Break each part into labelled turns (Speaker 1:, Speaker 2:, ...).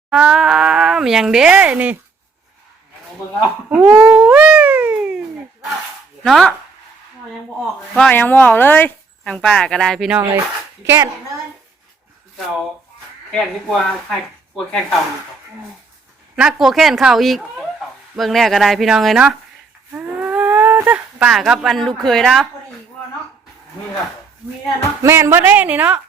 Speaker 1: มันยังเด้นี่อู้เนาะก็ยังบอกเลยทางป่าก็ได้พี่น้องเลยแค่
Speaker 2: เราแค่นี้กลัวใครกลัวแค่เข่า
Speaker 1: นักกลัวแค่นเข่าอีกเบิ่งแน่ก็ได้พี่น้องเลยเนาะป่ากับอันลูกเคยดาวแม่นบ่ได้นี่เนาะ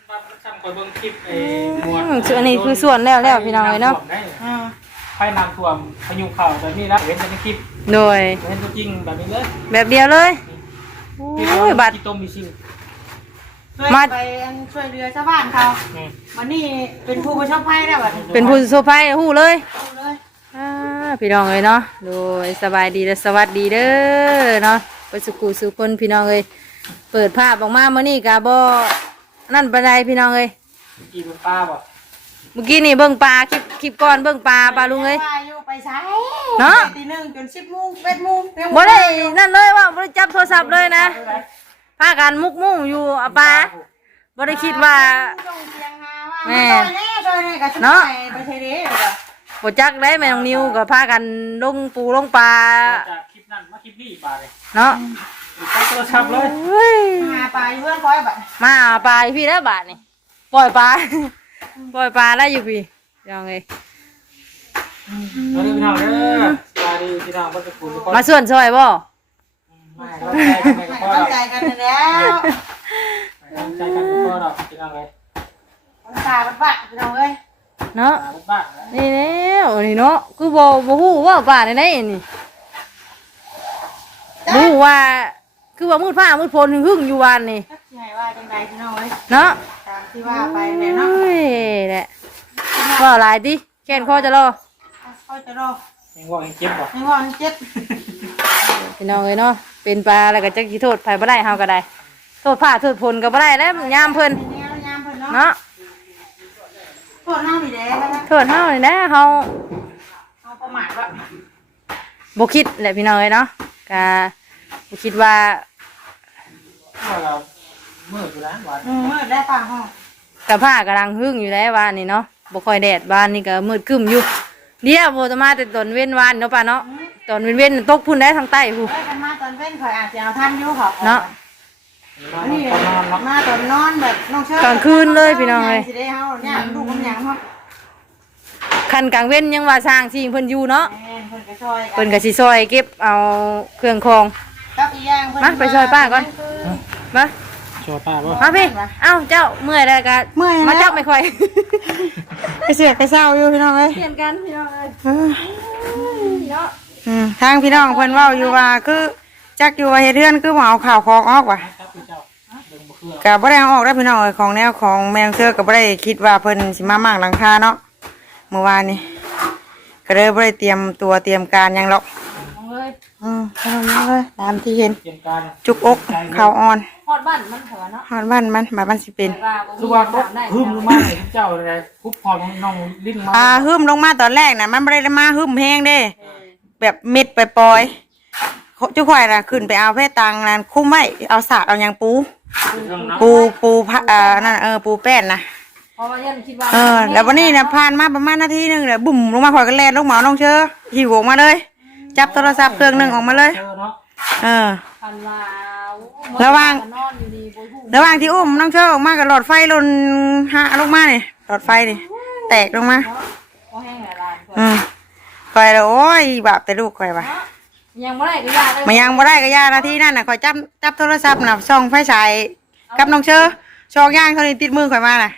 Speaker 1: อันนี้คือส่วนแล้วพี่น้องเลยเนาะ
Speaker 2: ไฟน้ำท่วมพายุเข่าแบบนี้นะเห็นในคลิป
Speaker 1: โดย
Speaker 2: เห็นตัวจริงแบบนี้เลย
Speaker 1: แบบเดียวเลยโอ้ยบัด
Speaker 2: ต้มมีชิว
Speaker 3: มาไปช่วยเรือชาวบ้านเขาวันนี้เป็นผู้ประชดภัยแล้วบัด
Speaker 1: เป็นผู้โซไพฮู้เลยพี่น้องเลยเนาะโดยสบายดีและสวัสดีเด้อเนาะไปสุขุสุคนพี่น้องเลยเปิดภาพออกมาเมื่อนี้กะบ่นั่นปานใดพี่น้องเลย
Speaker 2: กี่เป็นป้าบ่
Speaker 1: เมื่อกี้นี่เบิ่งปลาคลิปก่อนเบิ่งปลาลุงเลย
Speaker 3: ไปใช้
Speaker 1: เนาะ
Speaker 3: ตี 1 จน 10 โมง 11 โมง
Speaker 1: บ่ได้นั่นเลยว่าบ่ได้จับโทรศัพท์เลยนะพากันมุกมุ่งอยู่ปลาบ่ได้คิดว่า
Speaker 3: แม่เนาะไปใช้เด้
Speaker 1: บ่จักได้แม่น้องนิวก็พากันลงปูลงปลา
Speaker 2: จากคลิปนั้นมาคลิปนี้ปลาเลย
Speaker 1: เนาะ
Speaker 2: จับโทรศัพท์เลย
Speaker 3: มาปลาอยู่เพื่อนคอยบัด
Speaker 1: มาปลาพี่แล้วบาดนี่ปล่อยปลาได้อยู่พี่ยังไงมาส่วนซอยบ่
Speaker 3: ตั้งใจกันแล้ว
Speaker 2: ตั้งใจกันก็ดอกพี่น้องเลย
Speaker 3: ตาบ้าพี่น้องเอ้ย
Speaker 1: เนาะนี่แล้วนี่เนาะคือบ่ฮู้ว่าป่าในไหนนี่รู้ว่าคือว่ามืดฟ้ามืดฝนหึ่งอยู่วันนี่
Speaker 3: ใช่ว่าจังไดพี่น้องเอ้ย
Speaker 1: เนาะ
Speaker 3: ตามที่ว่าไปแหละเนาะ
Speaker 1: แหละว่าหลายติแค่นคอจะรอ
Speaker 2: ยังว่ายังเจ็บบ่
Speaker 3: ยังว่ายังเจ็บ
Speaker 1: พี่น้องเอ้ยเนาะเป็นปลาแล้วก็จักสิโทษไผบ่ได้เฮาก็ได้โทษผ้าโทษฝนก็บ่ได้แล้วยามเพิ่นเนาะ
Speaker 3: โทษเฮานี่แหละ
Speaker 1: โทษเฮานี่แหละเฮา
Speaker 3: ประมาทว่า
Speaker 1: บ่คิดแหละพี่น้องเอ้ยเนาะก็บ่คิดว่า
Speaker 2: เรามืดอยู่แล้ววัน
Speaker 3: มืดได้ป่ะฮะ
Speaker 1: กับผ้ากำลังหึ่งอยู่แล้วบ้านนี่เนาะบ่ค่อยแดดบ้านนี่ก็มืดครึ้มอยู่เดี๋ยวโบจะมาแต่ตอนเว้นวานเนาะป่ะเนาะตอนเว้นตกพุ่นได้ทางใต้หู
Speaker 3: กันมาตอนเว้นข่อยอาจจะเอาท่านอยู่ค่ะ
Speaker 1: เนาะ
Speaker 3: นี่มาตอนนอนแบบน้องเชิญ
Speaker 1: กลางคืนเลยพี่น้องเลย
Speaker 3: สิได้เฮาเนี่ยลูกมันหยังเฮา
Speaker 1: คันกลางเว้นยังว่าสร้างสิ่งเพิ่นอยู่เนาะ
Speaker 3: เ
Speaker 1: พิ่นก็สิซอยเก็บเอาเครื่องคองมาไปซอยป้าก่อนมา
Speaker 2: ช่วยป้าบ่
Speaker 1: มาพี่เอ้าเจ้าเมื่อยแล้วก็มาจับไม่ค่อย
Speaker 3: ไปเสียไปเศร้าอยู่พี่น้องเอ้ย
Speaker 1: เปลี่ยนกันพี่น้องเอ้ย
Speaker 3: ทางพี่น้องเพิ่นเว้าอยู่ว่าคือจักอยู่ว่าเฮ็ดเรือนคือบ่เอาข้าวของออกว่ะก็บ่ได้เอาออกได้พี่น้องเอ้ยของแนวของแมงเสือก็บ่ได้คิดว่าเพิ่นสิมามั่งหลังคาเนาะเมื่อวานนี้ก็เลยบ่ได้เตรียมตัวเตรียมการหยังหรอกทำเลยตามที่เห็นจุกอกข้าวอ่อน
Speaker 1: ฮอดบ้านมันเถอะเนาะ
Speaker 3: ฮอดบ้านมันสิเป็น
Speaker 2: คือว่าก็หึมลงมาให้เจ้าอะไรคุบพอน้องลิ้นมา
Speaker 3: หึมลงมาตอนแรกน่ะมันบ่ได้มาหึมแห้งเด้แบบเม็ดไปปล่อยจุกข่อยน่ะขึ้นไปเอาเพชรตังนั่นคุ้มไว้เอาสากเอาหยังปูนั่นปูแป้นนะแล้ววันนี้น่ะผ่านมาประมาณนาทีนึงแล้วบุ่มลงมาข่อยก็แล่นลงหมอน้องเชอหิวออกมาเลยจับโทรศัพท์เครื่องนึงออกมาเลยระหว่างที่อุ้มน้องเชอออกมากับหลอดไฟลนหาลงมาเนี่ยหลอดไฟนี่แตกลงมาคอยแล้วโอ้ยบาปแต่ลูกคอยว่ะ
Speaker 1: ยังบ่ได้ก็ยา
Speaker 3: มันยังบ่ได้ก็ยานาทีนั่นน่ะคอยจับโทรศัพท์น่ะส่องไฟฉายกับน้องเชอช่องย่างเท่านี้ติดมือคอยมาน่ะ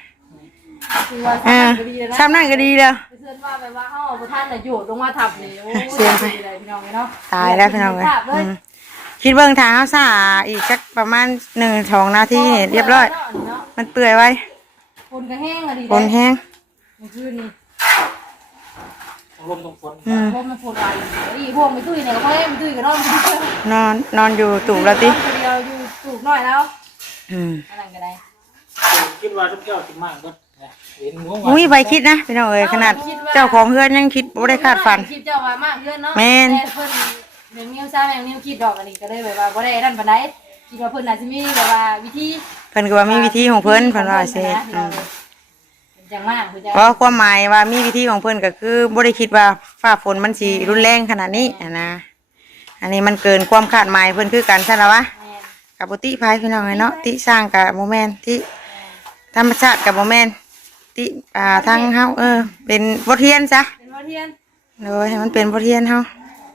Speaker 3: ซ้ำนั่นก็ดีเลย
Speaker 1: ว่าไปว่าเฮาบ่ทันน่ะโยดลงมาทับนี่โอ้เสียไปพี่น้องเนาะ
Speaker 3: ตายแล้วพี่น้องเอ้ยคิดเบิ่งทางเฮาซ่าอีกสักประมาณ1-2 นาทีนี่เรียบร้อยมันเปื่อยไว้
Speaker 1: ฝนก็แห้งอ่ะดิ
Speaker 3: ฝนแห้ง
Speaker 1: คืนนี้
Speaker 2: ลมต้องฝน
Speaker 1: ลมมันฝนไหลอีพวกไม่ตุ้ยเนี่ยก็บ่ให้มันตุ้ยก็
Speaker 3: นอนอยู่ตู่แล้วติ
Speaker 1: เดียวอยู่ตู่น้อยแล้วอันนั้นก็ได้
Speaker 2: คิดว่าทุกเจ้าสิมากเบิด
Speaker 3: อุ้ยไปคิดนะพี่น้องเอ้ยขนาดเจ้าของเฮือนยังคิดบ่ได้คาดฝัน
Speaker 1: คิดเจ้าว่ามากเฮือนเนาะ
Speaker 3: แม่น
Speaker 1: เพิ่นแมงนิ้วซ่าแมงนิ้วคิดดอกอันนี้ก็เลยแบบว่าบ่ได้นั่นปานใดคิดว่าเพิ่นน่าสิมีแบบว่าวิธี
Speaker 3: เพิ่นก็ว่ามีวิธีของเพิ่นว่าสิ
Speaker 1: ใจอย่างมากคือจะ
Speaker 3: เพราะความหมายว่ามีวิธีของเพิ่นก็คือบ่ได้คิดว่าฟ้าฝนมันสิรุนแรงขนาดนี้อะนะอันนี้มันเกินความคาดหมายเพิ่นคือกันซั่นล่ะวะ
Speaker 1: แม่น
Speaker 3: กับบ่ติภัยพี่น้องเนาะติสร้างกับบ่แม่นติธรรมชาติกับบ่แม่นติทางเฮาเป็นบทเรียนซะ
Speaker 1: เป็นว่าเทียน
Speaker 3: โดยให้มันเป็นบทเรียนเฮา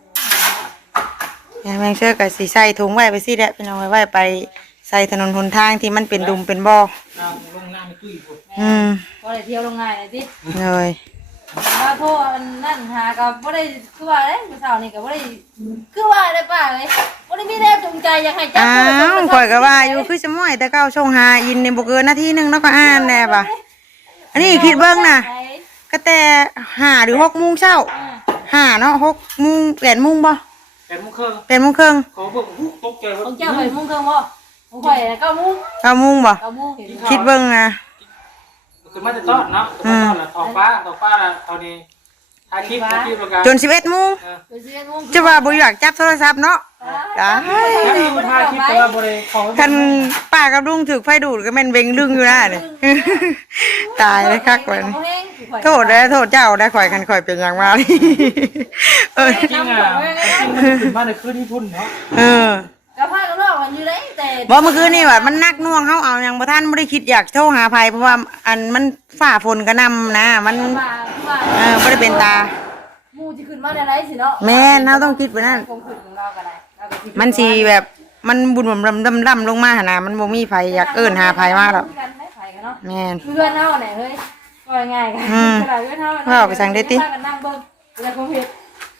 Speaker 3: แม่งเชื่อก็สิใส่ถุงไว้ไปสิแหละพี่น้องไว้ไปใส่ถนนหนทางที่มันเป็นดุมเป็นบ่อ
Speaker 2: เราลงน้ำในตู้อีกคน
Speaker 1: ก็เลยเที่ยวโรงงานเลยสิ
Speaker 3: เลย
Speaker 1: ว่าโทษอันนั่นหากับบ่ได้คือว่าเด้มื้อเช้านี่ก็บ่ได้คือว่าได้ป้าเลยบ่ได้มีแรงจูงใจอยากให้จับ
Speaker 3: ข่อยก็ว่าอยู่คือจะม้อยแต่เก้าช่องหาอินในบ่เกินนาทีนึงแล้วก็อ่านแน่ป่ะอันนี้คิดเบิ่งน่ะก็แต่5หรือ6 โมงเช้า5เนาะ6 โมง8 โมงบ่
Speaker 2: 8 โมงครึ่ง
Speaker 3: 8 โมงครึ่ง
Speaker 2: เขาเพิ่งตกใจว่า
Speaker 1: ของเจ้าไปมุ่งเครื่องบ่ของข่อย9 โมง
Speaker 3: 9 โมงบ่
Speaker 1: 9 โมงเห็น
Speaker 3: คิดเบิ่งนะ
Speaker 2: คือมันจะต้อนเนาะต้อนละทองฟ้าละเท่านี้ถ่ายคลิปแล้วกัน
Speaker 3: จน11 โมง
Speaker 1: เป็น11 โมง
Speaker 3: จะว่าบ่อยากจับโทรศัพท์เนาะจ้า
Speaker 2: แล้วมีถ่ายคลิปแต่ว่าบ่ได้ของ
Speaker 3: คันป้ากับลุงถูกไฟดูดก็แม่นเวงลึงอยู่นะนี่ ตายเลยคักกว่านี้โทษเด้อโทษเจ้าได้ข่อยคันข่อยเป็นอย่างมานี่เออ
Speaker 2: จริงอ่ะจริงมันขึ้นมาในคืนที่พุ่นเนาะ
Speaker 3: เออ
Speaker 1: ก็พากันนอกกันอยู่เลยแต่
Speaker 3: บ่เมื่อคืนนี่ว่ามันนักหน่วงเฮาเอาหยังบ่ทันบ่ได้คิดอยากโทรหาภัยเพราะว่าอันมันฝ่าฝนกระหนำนะมัน
Speaker 1: ว่า
Speaker 3: บ่ได้เป็นตา
Speaker 1: หมู่สิขึ้นมาได้ไรสิเนาะ
Speaker 3: แม่นเฮาต้องคิดไปนั่น
Speaker 1: คงขึ้นของเราก็ได้
Speaker 3: มันสิแบบมันบุญดำลงมาหั่นน่ะมันบ่มีไผอยากเอิ้นหาภัยมาหรอก
Speaker 1: กันไม่ไผกันเนาะ
Speaker 3: แม่น
Speaker 1: เพื่อนเฮาไหนเฮ้ยก็ง่ายกันเพื่อนเฮากันนั่งเบิ่งแล้วคงเฮ็ด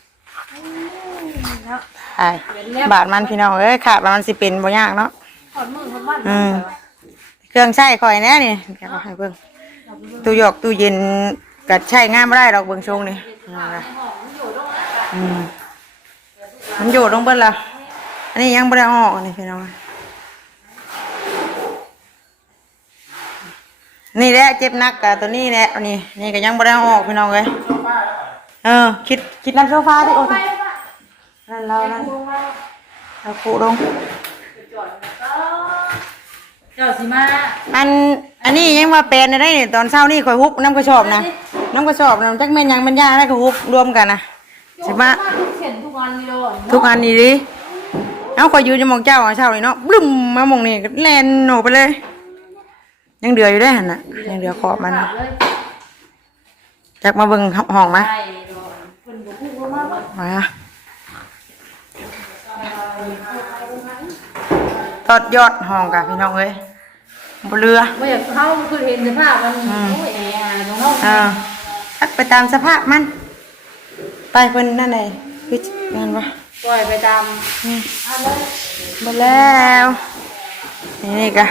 Speaker 1: เนาะ
Speaker 3: ใช่บาทมันพี่น้องเอ้ยขาดมันสิเป็นบ่ยากเนาะ
Speaker 1: ถอดมือถอดมัน
Speaker 3: เครื่องใช้ข่อยแน่นี่แกเอาให้เบิ่งตู้หยอกตู้เย็นก็ใช้งานบ่ได้ดอกเบิ่งชงนี่มันอยู่ตรงเบิ่นล่ะอันนี้ยังบ่ได้ออกนี่พี่น้องนี่แหละเจ็บนักกะตัวนี้แหละอันนี้นี่ก็ยังบ่ได้ออกพี่น้องเอ้ยคิดนั่นโซฟาดิโอ้ยนั่นเราคู่ลง
Speaker 1: เจ้าสิมา
Speaker 3: อันนี้ยังว่าเป็นได้นี่ตอนเช้านี่ข่อยฮุบน้ำกระสอบนะน้ำกระสอบนะจักแม่นยังมันยาแล้วก็ฮุบรวมกันนะสิมา
Speaker 1: เข็นทุกวันนี่โดน
Speaker 3: ทุกอันนี่ดิเอาข่อยยืนจะมองเจ้าเช้านี่เนาะบึ้มมามองนี่ก็แล่นโหนไปเลย ยังเดืออยู่ได้หั่นน่ะยังเดือขอบมันจักมาเบิ่งห้องมา
Speaker 1: ใช่โดนคนบ่ฮู้ว่ามา
Speaker 3: มาตอดยอดห้องกะพี่น้องเอ้ยบ่เรือ
Speaker 1: บ่อยากเฮาคือเห็นสภาพมันโอ้ยแอน้องเฮา
Speaker 3: ทักไปตามสภาพมันไปเพิ่นนั่นเลยคืองานวะ
Speaker 1: ปล่อยไปตามอันเลย
Speaker 3: หมดแล้วนี่กะ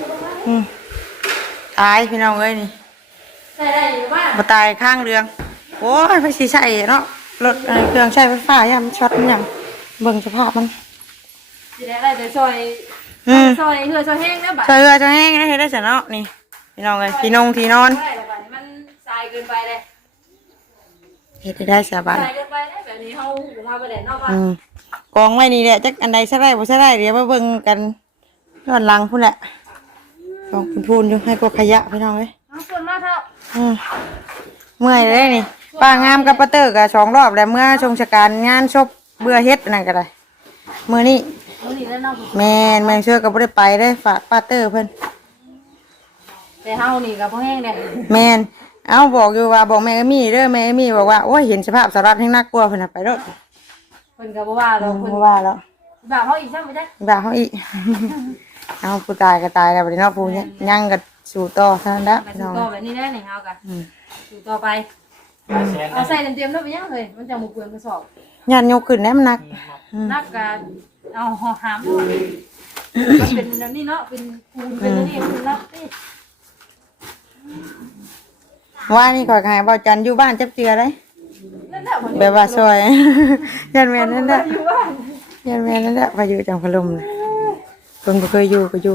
Speaker 3: ตายพี่น้องเอ้ยนี่
Speaker 1: ใส่ได้อยู่บ้าน
Speaker 3: บ่ตายข้างเรืองโอ้ยไปสิใส่เนาะรถเครื่องใช้ไฟฟ้าย่ำช็อตมันย่ำเบิ่งสภาพมัน
Speaker 1: สิได้แต่ซอยซอยเหือซอยแห้งนะบัด
Speaker 3: เรือจะแห้งได้เฮ็ดได้ซะเนาะนี่พี่น้องเอ้ยที่นอน
Speaker 1: ได้แล้วบัดนี้มันทรายเกินไปเลย
Speaker 3: เฮ็ดได้สบาย
Speaker 1: ทรายเกินไปได้แบบนี้เฮาลงมาไปได้นอกบ้าน
Speaker 3: กองไว้นี่แหละจักอันใดใช้ได้บ่ใช้ได้เดี๋ยวมาเบิ่งกันย้อนหลังพุ่นแหละกองพูนอยู่ให้ก็ขยะพี่น้องเอ้ย
Speaker 1: เอาส่วนมาเถอะ
Speaker 3: เมื่อยเลยนี่ป้างามกับป้าเตอร์กับ2 รอบแล้วเมื่อชงชะการงานศพเบื่อเฮ็ดนั่นก็ได้มื้อนี้
Speaker 1: มื้อนี้แล้วเนาะ
Speaker 3: แม่เชื่อก็บ่ได้ไปเด้ฝากป้าเตอร์เพิ่น
Speaker 1: แต่เฮานี่ก็บ่แห้งเด้
Speaker 3: แม่นเอาบอกอยู่ว่าบอกแม่เอมี่เด้อแม่เอมี่บอกว่าโอ้ยเห็นสภาพสารัตแห่งน่ากลัวเพิ่นน่ะไปรถ
Speaker 1: เพิ่นก็บ่ว่าเราเพิ่น
Speaker 3: บ่ว่าแล้ว
Speaker 1: บ่าเฮาอีกซ้ํบ่ได้
Speaker 3: ด่าเฮาอีก เอาผู้ตายก็ตายแล้วบัดนี้เนาะผู้ยังก็สู่ต่อเท่านั้นละ
Speaker 1: ก็
Speaker 3: พี่
Speaker 1: สิ
Speaker 3: น้อง
Speaker 1: ต่อแบบนี้ได้นี่เฮาก็สู่ต่อไป
Speaker 2: แสน
Speaker 1: เอาใส่เต็มๆแล้วไปยังเลยมันจะบ่เปลืองกระสอบ
Speaker 3: ยันยกขึ้นแน่มันหนัก
Speaker 1: นักการเอาห่อหามมันเป็นแบบนี้เนาะเป็นปูนเป็นนี่เป็นนักนี่
Speaker 3: ว่านี่ข่อยก็ให้เบาจันอยู่บ้านจับเจือได้
Speaker 1: นั่นแหละ
Speaker 3: แบบว่าซอย ยันแม่นนั่นแหละ
Speaker 1: อยู่บ้าน
Speaker 3: ยันแม่นั่นแหละพายุจังพลมน่ะคนบ่เคยอยู่ก็อยู่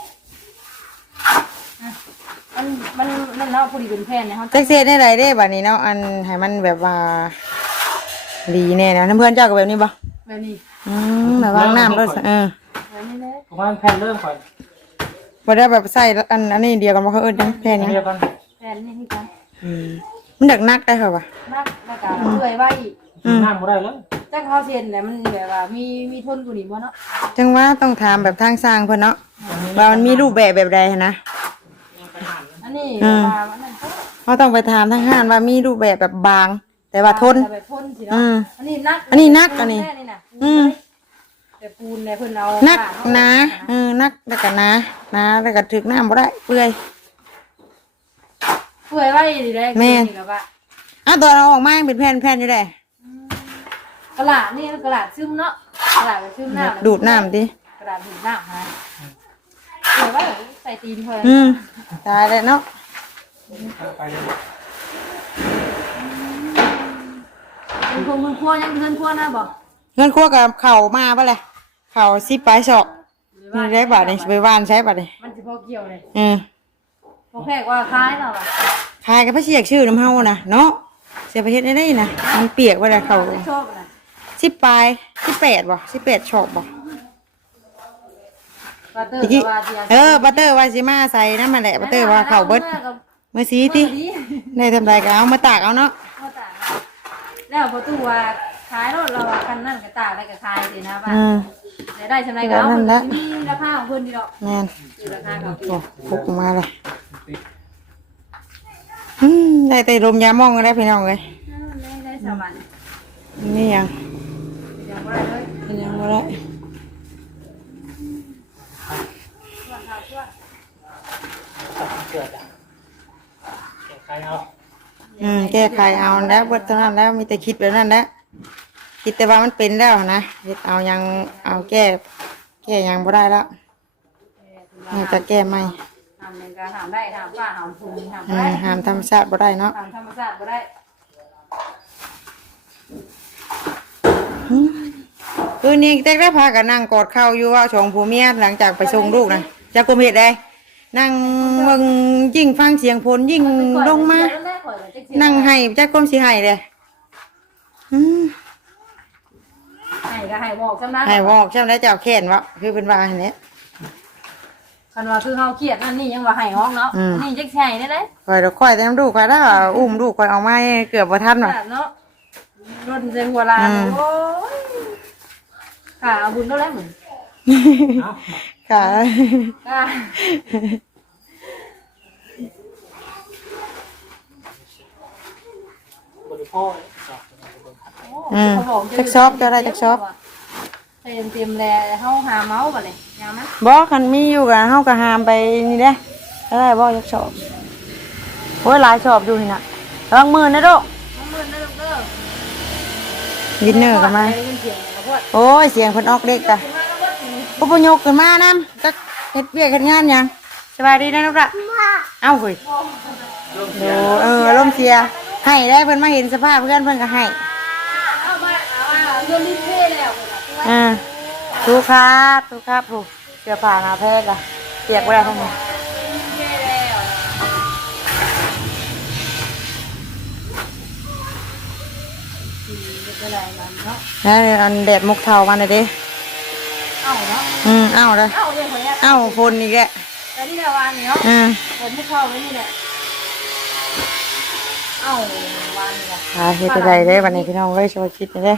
Speaker 1: มันนั่นเนาะพอดีเป็นแผ่นเนี่ยเขา
Speaker 3: จักเสียได้ไรเด้บัดนี้เนาะอันให้มันแบบว่าดีแน่นะน้ำเพื่อนเจ้าก็แบบนี้บ่
Speaker 1: แบบนี้
Speaker 3: แบบวางน้ำรถ
Speaker 1: แบบนี้เลย
Speaker 2: ผมว่าแผ่นเริ่มก่อน
Speaker 3: บ่ได้แบบใส่อันนี้เดียวกันบ่เขาเอิ้นจังแพนหยัง
Speaker 2: เดียวกัน
Speaker 1: แแต่นี่นี่กัน
Speaker 3: มันดักนักได้ค่ะวะ
Speaker 1: นักแล้วก็เลื่อยไว้
Speaker 2: น้ำบ่ได้เลย
Speaker 1: จังเขาเซ็นแหละมันแบบว่ามีทนกว่านี้บ่เนาะ
Speaker 3: จังว่าต้องถามแบบทางสร้างเพิ่นเนาะว่ามันมีรูปแบบใดนะ
Speaker 1: อันนี้ว่ามันนั่นก็
Speaker 3: เขาต้องไปถามทางห้านว่ามีรูปแบบบาง แต่ว่าทน
Speaker 1: แบบทนสิเนาะอันนี้นัก
Speaker 3: อันนี้นักอันนี้
Speaker 1: แต่ปูนเนี่ยเพิ่นเอา
Speaker 3: นักนะนักแล้วก็นะแล้วก็ถึกน้ำบ่ได้เปื่อย
Speaker 1: เปื่อยไว้ดีแรกนี่ก็ว่า
Speaker 3: ตอนเอาออกมายังเป็นแผ่นอยู่ได้
Speaker 1: กระดาษนี่กระดาษซึมเนาะกระดาษซึมน้ำ
Speaker 3: ดูดน้ำดิ
Speaker 1: กระดาษดูดน้ำฮะเปื่อยไว้ใส่ตีนเพิ่น
Speaker 3: ตายแล้วเนาะ
Speaker 2: ไปเลย
Speaker 1: เพิ่นครัวยังเพิ่นครัวนะบ่
Speaker 3: เงินครัวกับเข่ามาปะเลยเข่าสิปลายศอกนี่ได้บาทนี่ไปว่านใช้บาทนี่
Speaker 1: มันสิพอเกี่ยวเลย
Speaker 3: Ừ.
Speaker 1: พอแพกว่าคล้ายเนาะ
Speaker 3: ขายกับพระเสียกชื่อน้ำเฮานะเนาะเสียประเทศได้นะมันเปียกไปเลยเขา
Speaker 1: ชอบนะ
Speaker 3: 10 ปลาย18บ่18ชอบบ่
Speaker 1: ปลาเตอร์
Speaker 3: ตะกี้
Speaker 1: ว่าเดียว
Speaker 3: บัตเตอร์ว่าสิมาใส่นั่นมาแหละบัตเตอร์ว่าเข่าเบิดเมื่อสีติได้ทำไรก็เอามาตากเอาเนาะ
Speaker 1: แล้วพอตู้ว่าขายรถเราคันนั่นก็ตากได้ก็ขายสินะป้าได้ชำไรก็เอามีราคาของเพิ่นดีดอก
Speaker 3: แม่น
Speaker 1: ราคาเขา
Speaker 3: โอ้พุกมาเลยได้แต่ลมยามองก็ได้พี่น้องเลย
Speaker 1: ได้สบาย
Speaker 3: นี่ยัง
Speaker 1: ยังบ่ได้เลย
Speaker 3: ยังบ่ได้
Speaker 2: เกิดอ่ะแก้ไขเอา
Speaker 3: แก้ไขเอาแล้วเบิดเท่านั้นแล้วมีแต่คิดแบบนั้นแหละคิดแต่ว่ามันเป็นแล้วนะเฮ็ดเอายังเอาแก้ยังบ่ได้แล้วนี่จะแก้ไหม
Speaker 1: ทำหนึ่งก็ทำได้ทำป้าทำภูมิทำได้
Speaker 3: ห้ามธรรมชาติบ่ได้เนาะ
Speaker 1: ทำธรรมชาติก็ได้
Speaker 3: คืนนี้แจ๊กได้พากันนั่งกอดเข่าอยู่ว่าชองผัวเมียหลังจากไปส่งลูกนะจะกุมเหตุใดนั่งเบิ่งยิ่งฟังเสียงฝนยิ่งลงมานั่งให้จักก้มสิให้เลยอืม
Speaker 1: ให้ก็ให้บอกจำนั้น
Speaker 3: ให้บอกใช่ไหมเจ้าแค้นวะคือเป็นว่าอันนี้
Speaker 1: คันว่าคือเขาเครียดนั่นนี่ยังว่าให้ห้องเนาะนี่จักใช่ได้เลย
Speaker 3: คอยเดี๋ยวคอยแต่น้ำดูคอยถ้าอุ้มลูกคอยออกมาเกือบบ่ทันว่ะ
Speaker 1: เนาะร่นใจหัวลานโอ้ยค่ะเอาบุญก็แล้วเหมือน
Speaker 2: เอา
Speaker 3: ค่ะ
Speaker 1: ค่ะ
Speaker 2: บริโภค
Speaker 3: จักชอบจะได้จักชอบ
Speaker 1: เต็มแลเขาหาเมาส์บ่เลยยามั้ย
Speaker 3: บ่คันมีอยู่กับเฮาก็หามไปนี่เด้ได้บ่จักชอบโอ้ยหลายชอบอยู่นี่น่ะระวังมือนะลูก
Speaker 1: น้ำมือนะลูกเด้อ
Speaker 3: วินเนอร์กันมา
Speaker 1: ได้ยินเสียงกระพด
Speaker 3: โอ้ยเสียงเพิ่นออกเด็กจ้ะผู้ปยกขึ้นมานำจักเฮ็ดเวียกเฮ็ดงานหยังสบายดีนะลูกล่ะเอ้าเฮ้ยโดอารมณ์เสียให้ได้เพิ่นมาเห็นสภาพเพื่อนเพิ่นก็ให้
Speaker 1: เอามาเรื่องลิ้นเท่แล้ว
Speaker 3: ทุกครับผู้เสื้อผ้าหน้าแพกอ่ะเปียกบ่ได้ทั้งหมด
Speaker 1: เท่แล้วเป็นไรมันเนาะ
Speaker 3: แล้วอันแดดมุกเทามาหน่อยดิ
Speaker 1: เอาเนาะ
Speaker 3: เอาเลย
Speaker 1: เอาเลยคนนี้
Speaker 3: เอาฝนอีกแก
Speaker 1: แต่นี่ละวันเนาะคนที่เข้าไม่นี่แหละเอาวันนี่แหละ
Speaker 3: เฮ็ดอะไรได้วันนี้พี่น้องเอ้ยช่วยคิดหน่อยเด้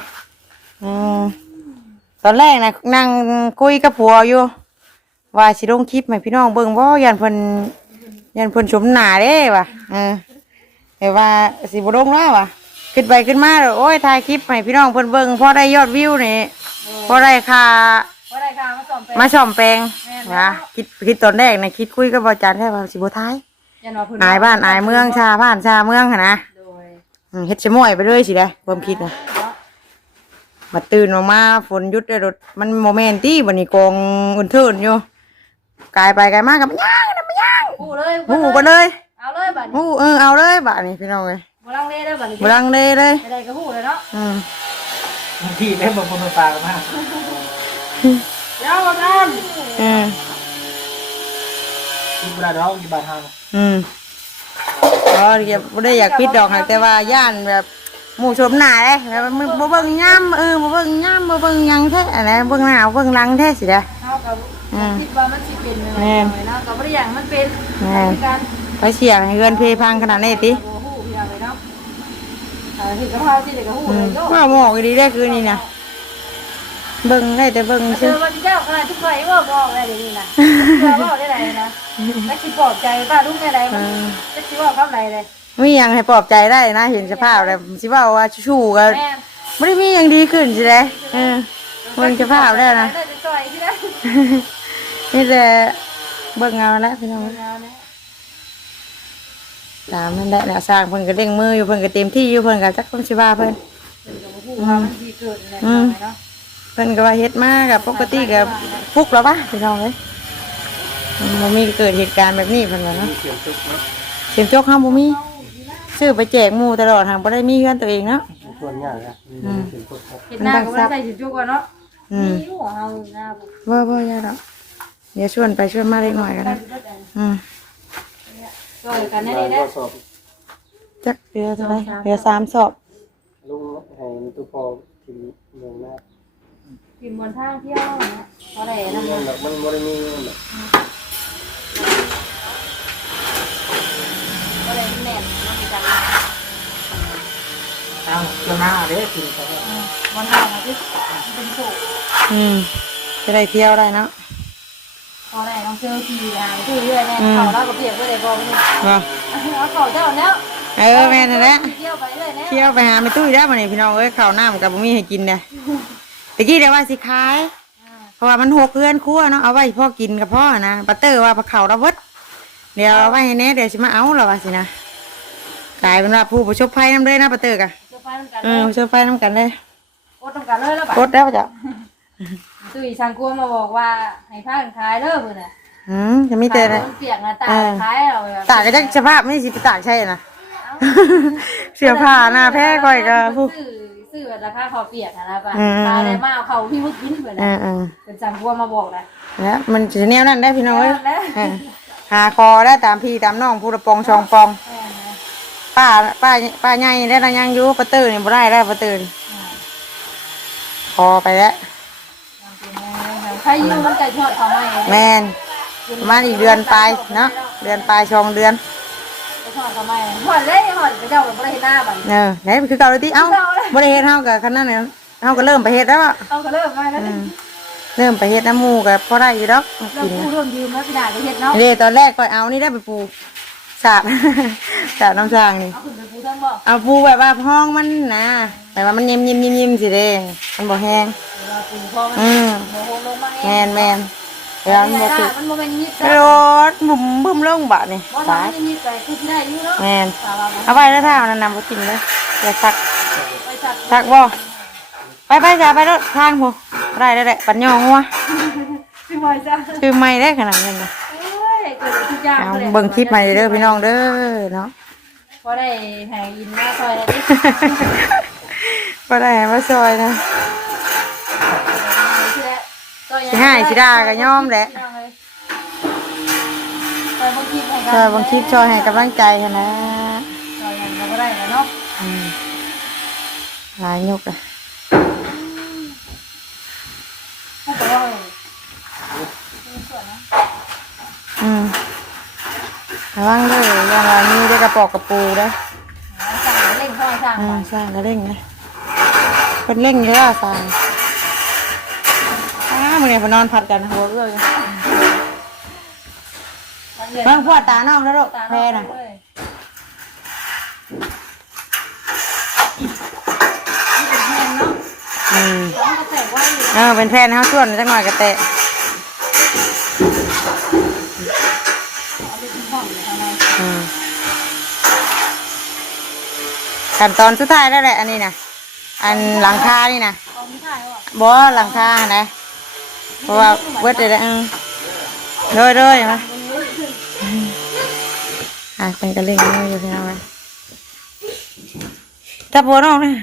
Speaker 3: ตอนแรกนะนั่งคุยกับผัวอยู่ว่าสิลงคลิปให้พี่น้องเบิ่งบ่ยันเพิ่นชมหน้าเด้ว่ะแต่ว่าสิบ่ลงแล้วว่ะขึ้นไปขึ้นมาโอ้ยถ่ายคลิปให้พี่น้องเพิ่นเบิ่งพอได้ยอดวิวนี่พอได้ค่า
Speaker 1: ว่าได้ค่ะมาสอมเป็น
Speaker 3: มาซ่อมแปลงนะคิดตอนแรกนะคิดคุยกับอาจารย์แท้ว่าสิบ่ท้ายอายบ้านอายเมืองชาบ้านชาเมืองหั่นนะเฮ็ดชะม่อยไปเลยสิได้ความคิดนะมาตื่นออกมาฝนหยุดได้รถมันโมเมนต์ที่บัดนี้กองอุ่นเทินอยู่กายไปกายมากับย่างนะมันย่าง
Speaker 1: หูเลย
Speaker 3: หูไปเลย
Speaker 1: เอาเลยบัด
Speaker 3: หูเอาเลยบัดนี้พี่น้องเอ้ย
Speaker 1: บ่ลังเลได้บัดนี้
Speaker 3: บ่ลังเลเลย
Speaker 1: ได้ก็หูเลยเนาะ
Speaker 2: บางทีได้บางคนมาตามมาก
Speaker 1: เดี๋ยวอาจารย์
Speaker 2: กินเวลาเราอยู่บ้านเฮา
Speaker 3: อย่าบ่ได้อยากปิดดอกให้แต่ว่าย่านแบบหมู่ชมหน้าเด้แบบมันบ่เบิ่งย่ำบ่เบิ่งย่ำบ่เบิ่งหยังแท้อันนั้นเบิ่งหน้าเบิ่งหลังแท้สิเด้อ
Speaker 1: เฮาก็คิดว่ามันสิเป็นอะไรเนาะก็บ่ได้อย่างมันเป็นกัน
Speaker 3: ไปเสียให้เงินเพพังขนาดนี้ติ
Speaker 1: โอ้โหพี่เอาไปเนาะเห็นกระเพราที่เด็กกระหูเลยโย
Speaker 3: ว่าหมอกดีได้คืนนี้นะเบิ่งได้แต่เบิ่ง
Speaker 1: เจ
Speaker 3: ชื่อ
Speaker 1: อวันเจ้าขนาดทุกใครว่าบอกอะไรอย่างนี้นะบอกได้ไรนะไม่คิดปลอบใจป้าลูกได้ไรมันไม่คิดว่าเขาไรเลย
Speaker 3: มีหยังให้ปลอบใจได้นะเห็นสภาพแล้วสิว่าว่าชู้ๆก็
Speaker 1: แม่
Speaker 3: ไม่ได้มีหยังดีขึ้นสิเลยเบิ่งสภาพได้นะ
Speaker 1: จะซอยที่ได้
Speaker 3: นี่แต่เบิ่งเอาแล้วพี่น้องตามนั่นแหละแนวสร้างเพิ่นก็เด้งมืออยู่เพิ่นก็เต็มที่อยู่เพิ่นก็จักคนสิว่าเพิ่น เพิ่นก็ว่าเฮ็ดมากับปกติกับฟุกแล้วปะพี่น้องเอ้ยบ่มีเกิดเหตุการณ์แบบนี้เพิ่นว่าเนาะเสียมจกเฮาบ่มีซื้อไปแจกหมู่ตลอดทางบ่ได้มีเฮือนตัวเองเนาะ
Speaker 2: ส่วนใหญ่อะมีเสียงกดครับ
Speaker 1: เห็นหน้าก็ไม่ใส่ชุดจุกก่อนเนาะมีหัวเฮาหน้า
Speaker 3: บ่อย่าดอกเดี๋ยวชวนไปชวนมาเล็กน้อยก็ได้
Speaker 1: ซอยกันได้เลยนะ
Speaker 2: สอบ
Speaker 3: จักเหลือเท่าไหร่เหลือ3สอบ
Speaker 2: ลุงให้ตุพอกินเมืองแม่
Speaker 1: กินบนทางเที่ยวนะเพราะอะไรนั่น
Speaker 2: เงินหลักมันบ่ได้มีเงินหลัก
Speaker 1: เพราะอะไรแม่มันมีการ
Speaker 2: เอาเจ้าหน้าเด้กินเขา
Speaker 1: บนทางที่เป็นโซ่
Speaker 3: จะได้เที่ยวได้เนาะ
Speaker 1: เพราะอะไรน้องเชื่อทีนะที่เรื่อยเนี่ยเขาเล่ากับเปียกก็เลยบอกนี่
Speaker 3: บ่
Speaker 1: เอาเขาเจ้าแล้ว
Speaker 3: แม่นั่นแหละ
Speaker 1: เที่ยวไปเรื่อยเนี่ย
Speaker 3: เที่ยวไปหาแม่ตุ้ยได้บ่นี่พี่น้องเอ้ยข้าวน้ำก็บ่มีให้กินเด้ตะกี้เดี๋ยวว่าสิขายเพราะว่ามัน6เดือนครัวเนาะเอาไว้พ่อกินกับพ่อนะปัตเตอร์ว่าพะเขาเราเบิดเดี๋ยวเอาไว้ให้แน่เดี๋ยวสิมาเอาแล้วว่าสินะกลายเป็นว่าผู้ประสบภัยนำเลยนะปัตเตอร์กะ
Speaker 1: เจ้าไฟมันกัน
Speaker 3: ประสบภัยนำกันเลย
Speaker 1: โอ๊ตต้องการเลยแล้วป่ะ
Speaker 3: กดได้ป่ะจ๊ะ
Speaker 1: ตุ้ยช่างกลัวมาบอกว่าให้ผ้าขายเลิกเลยนะ
Speaker 3: จะมีแต่นะ
Speaker 1: เปียกนะตาขายเรา
Speaker 3: ตากก็จะสภาพไม่สิไปตากใช่นะเสื้อผ้าหน้าแพ้ก่อยก็ผู้
Speaker 1: ซื้อราคาพอเปียกนะป่ะขายได้มากเขาพี่มึกกินเหมือนเป็นช่างกลัวมาบอกนะ
Speaker 3: แล้วมันจะแนวนั้นได้พี่น้องเอ้ยหาคอได้ตามพี่ตามน้องผู้ละปองชองปองป้าใหญ่ได้ระยังอยู่ปัตเตอร์นี่บ่ได้ได้ปัตเตอร์พอไปแล้ว
Speaker 1: ใครอยู่มันจะชดเขาไหม
Speaker 3: แมนประมาณอีกเดือนปลายเนาะเดือนปลายช่องเดือน
Speaker 1: จะชดเขาไหมหอดเลยหอดไปเจ้าแบบไม่ได้หน้าบัน
Speaker 3: ไหนคือเก่าเลยที่เอ้าบริเฮ็ดเฮากับคันนั้นเนี่ยเฮาก็เริ่มไปเฮ็ดแล้ว
Speaker 1: เอาก็เริ่มไปแล้ว
Speaker 3: เริ่มไปเฮ็ดน้ำหมูกับพอได้อยู่ดอก
Speaker 1: เรา
Speaker 3: กิน
Speaker 1: ผู้ร่วมยืมแล้วพี่ดาไปเห็ดเนาะ
Speaker 3: นี่ตอนแรกก็เอานี่ได้ไปปลูกสาบ สาบน้ำสร้างนี่
Speaker 1: เอาขึ้นไปผู้ทั้งบ่
Speaker 3: เอาปลูกแบบว่าห้องมันนะแบบว่ามันเยิ้มสิเด้มันบ่แห้ง
Speaker 1: เราปูพอมันโมโหลงมา
Speaker 3: แมนเดี๋ยวมันบ่ติด
Speaker 1: มันโมเมนต์นิด
Speaker 3: รถบึ้มลงบะนี่
Speaker 1: ว่า
Speaker 3: ตาย
Speaker 1: มันนิดไปคือที่ได้อยู่เนาะ
Speaker 3: แมนเอาไว้แล้วถ้าเอานั่นนำบ่ติงเลยอย่าซัก
Speaker 1: ไปจัด
Speaker 3: ซักบ่ไปจ้าไปรถทางผู้ได้ปัญญองวะ
Speaker 1: พี่บอยจ้า
Speaker 3: คือไม่ได้ขนาดนั้นนะ
Speaker 1: เอ้ยเกิดทุกอย่าง
Speaker 3: เอา
Speaker 1: เลย
Speaker 3: เบิ่งคลิปใหม่เด้อพี่น้องเด้อเนาะ
Speaker 1: พอได้หายอินมาซอยแล้วดิ
Speaker 3: ก็ได้มาซอยนะสิให้สิด่าก็ยอมแหละซอยบางคลิปซอยให้กำลังใจค่ะนะ
Speaker 1: ซอยยังก็ได้เนาะ
Speaker 3: หลายยกเลยระวังเด้ออย่างเรานี่ได้กระปอกกระปูเด้อ
Speaker 1: สั่งเล่นพ่อสั่ง
Speaker 3: สร้างก็เร่งนะเป็นเร่งเยอะสร้างมึงเนี่ยพอนอนผัดกันหัวเรื่องบางพวดตาน้องแล้วลูกแพ้น่ะเป็นแพนเขาส่วนจังหน่อยกระเตะขั้นตอนสุดท้ายแล้วแหละอันนี้นะอันหลังคานี่นะบ่หลังคาไหนเพราะว่าเวทเลยเลยมาเป็นกระเล่งเลยอยู่ที่นั่นเลยจับหัวน้องเลย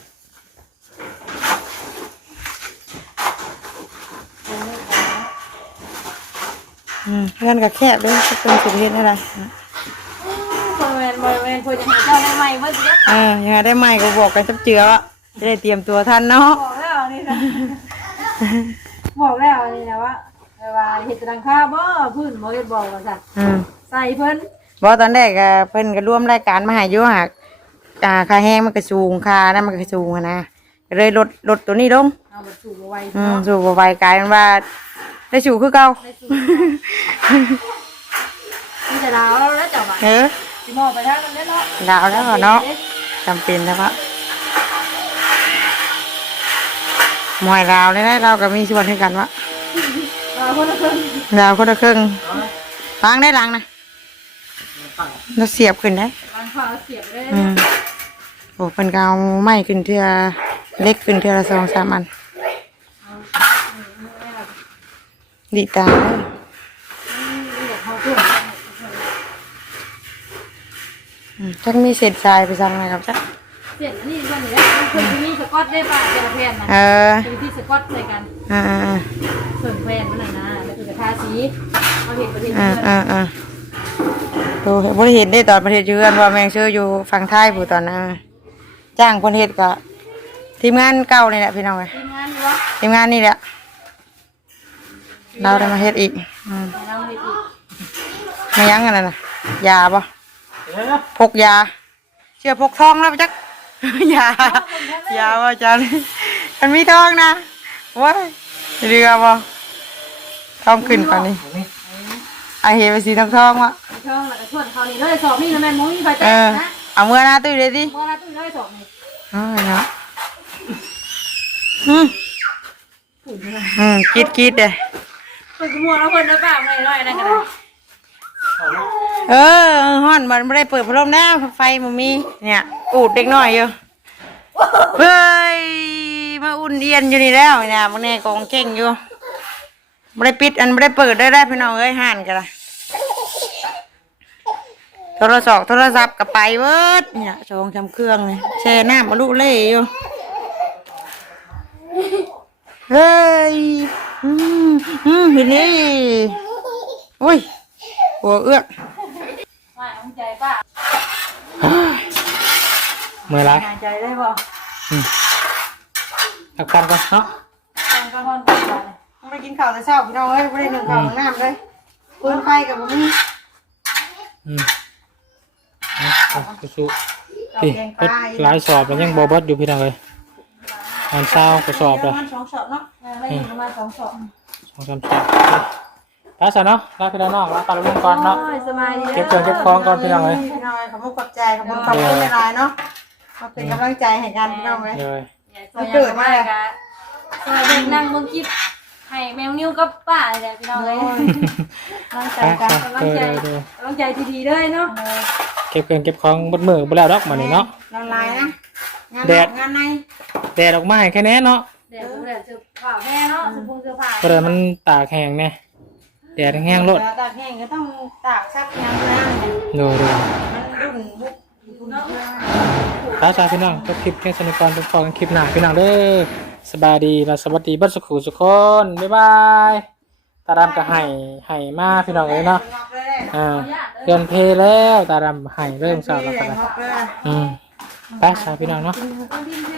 Speaker 3: เพื่อนกับแคบด้วยจะเป็นสุดเฮ็ดอะไร
Speaker 1: บริเวณควรจะหาเจ้าได้ไหมเมื่อกี้
Speaker 3: ยังไงได้ไหมก็บอกกันจับเจือจะได้เตรียมตัวทันเนาะ
Speaker 1: บอกแล้วนี่นะบอกแล้วนี่นะว่าเห็ดตังค่าบ่พื้นบ่เห็ดบอกว่าจ้ะใส่เพิ่น
Speaker 3: บ่ตอนแรกก็เพิ่นก็ร่วมรายการมาให้อยู่หักค่าแห้งมันก็สูงค่านั้นมันก็สูงนะก็เลยลดตัวนี้ลง
Speaker 1: เอามาสู่ไว้
Speaker 3: สูงบ่ไหวกลายเป็นว่าได้สูงคือเก่า
Speaker 1: นี่จะดาวแล้วจ้ะบ่าสิมอไปทางนั้นเนาะ
Speaker 3: ดาวแล้วเนาะจำเป็นแล้วว่าหมวยดาวเลยนะเราก็มีส่วนให้กันวะ
Speaker 1: คนละครึ่ง
Speaker 3: ดาวคนละครึ่งล้างได้ล้างนะเราเสียบขึ้นได้
Speaker 1: บางข้าวเสียบได้
Speaker 3: โอ้เป็นกาวไหม้ขึ้นเทือเล็กขึ้นเทือละ2-3 อันดีตาเลยจักมีเศษทรายไปสั่งไหนครับจ๊ะ
Speaker 1: เสียบนี่วันนี้คนที่มีสกอตได้ป่ะเจลแพนนะคือที่สกอตใส่กันส่วนแพนมันน่ะนะแล้วคือกระทาสีเอาเห็ดประเทศเพื่อน
Speaker 3: ดูบริเห็นได้ตอนประเทศเยือนว่าแมงเชื่ออยู่ฝั่งไทยผู้ตอนนั้นจ้างคนเฮ็ดก็ทีมงานเก่านี่แหละพี่น้องเลย
Speaker 1: ทีมงานวะ
Speaker 3: ทีมงานนี่แหละเราได้มาเฮ็ดอีก
Speaker 1: เราเห็ดอีก
Speaker 3: ไม่ยั้งกันน่ะยาบ่
Speaker 2: เดี๋ยวนะ
Speaker 3: พกยาเชื่อพกทองแล้วจัก ยาว่าจันมันมีทองนะว้ายเรือบ่ทองขึ้นป่านนี้ไอเห็นไปสีทองวะ
Speaker 1: ช่องแล้วก็ชวนเขานี่เลยสอบนี่นะแม่มุ้ยไป
Speaker 3: เอ
Speaker 1: เต้
Speaker 3: อ
Speaker 1: นะ
Speaker 3: เอามือหน้าตุ้ยเลยดิ
Speaker 1: เมื่อไรตุ้ยเลยสอบนี่
Speaker 3: เนาะคิดเลย
Speaker 1: เพิ่นก็มัวแล้วเพิ่นแล้วป่ะไม่ร้อยนั่นก็ได้
Speaker 3: ฮ้อนมันไม่ได้เปิดพัดลมนะไฟมันมีเนี่ยอูดเด็กน้อยอยู่เฮ้ยมาอุ่นเย็นอยู่นี่แล้วเนี่ยบางแน่กองเก่งอยู่ไม่ได้ปิดไม่ได้เปิดได้พี่น้องเอ้ยห่านกันละโทรศัพท์กับไปเวิร์ดเนี่ยชงทำเครื่องเลยแช่น้ำมาลุเล่อยู่เฮ้ยทีนี้อุ้ยหัวเอื้อก
Speaker 1: ว่าต้องใจป่ะ
Speaker 2: เมื่อไร
Speaker 1: หายใจได้บ่
Speaker 2: พักผ่อนก่อนเนาะ
Speaker 1: ฟังก็ฮอนก่อนเลย
Speaker 3: ไม่ได้กินข้าวแต่เช้าพี่น้องเอ้ยไม่ได้นึ่งข้าวนึ่งน้ำเลยปืนไฟกับผมนี่
Speaker 2: สู้พี่หลายสอบแล้วยังบอบดอยู่พี่น้องเลยงานเช้าก็สอบเลย
Speaker 3: มัน2 สอบเนาะ
Speaker 1: ได้ยินประมาณ2 สอบ
Speaker 2: 2-3 สอบลาซะเนาะลาพี่น้องลาปลาลุงก่อนเนาะ
Speaker 1: สบายดี
Speaker 2: เก็บเครื่องเก็บของก่อนพี่น้องเลย
Speaker 3: พี่น้องขอบคุณขอบใจขอบคุณหลายเนาะมาเป็นกำลังใจให้กันพี่น้องเลย
Speaker 2: เลย
Speaker 1: เกิดมาก็สวัสดีนั่งบนคลิปให้แมวนิ้วกับป้าเลยพี่น้องเลยกำลังใจกันกำลังใจดีๆเลยเนาะ
Speaker 2: เก็บเครื่องเก็บของบดมือบ่แล้วดอกมานี่เนาะ
Speaker 3: ละลายนะงานใน
Speaker 2: แดดออกมาให้แค่นี้เนาะ
Speaker 1: เดี๋ยวเดี๋ยวจะผ่าแม่เนาะจะพุ่งจะผ่า
Speaker 2: ก็เลยมันตากแห้งแน่แดดแห้งโลด
Speaker 3: ตากแห้งก็ต้องตากซักงานน้ำเนี่ย
Speaker 2: ดู
Speaker 3: มันรุ่นบุก
Speaker 1: เนาะ
Speaker 2: ลาซะพี่น้องก็คลิปแค่สนิทก่อนเป็นฟองคลิปหน้าพี่น้องเด้อสบายดีและสวัสดีบัดสุขุสุขคนบ๊ายบายตาดำก็ให้มาพี่น้องเลยเนาะเดือนเพลแล้วตาดำให้เริ่มสาวแล้วกันนะไปสาพี่น้องเนาะ
Speaker 1: ต้องดิ้น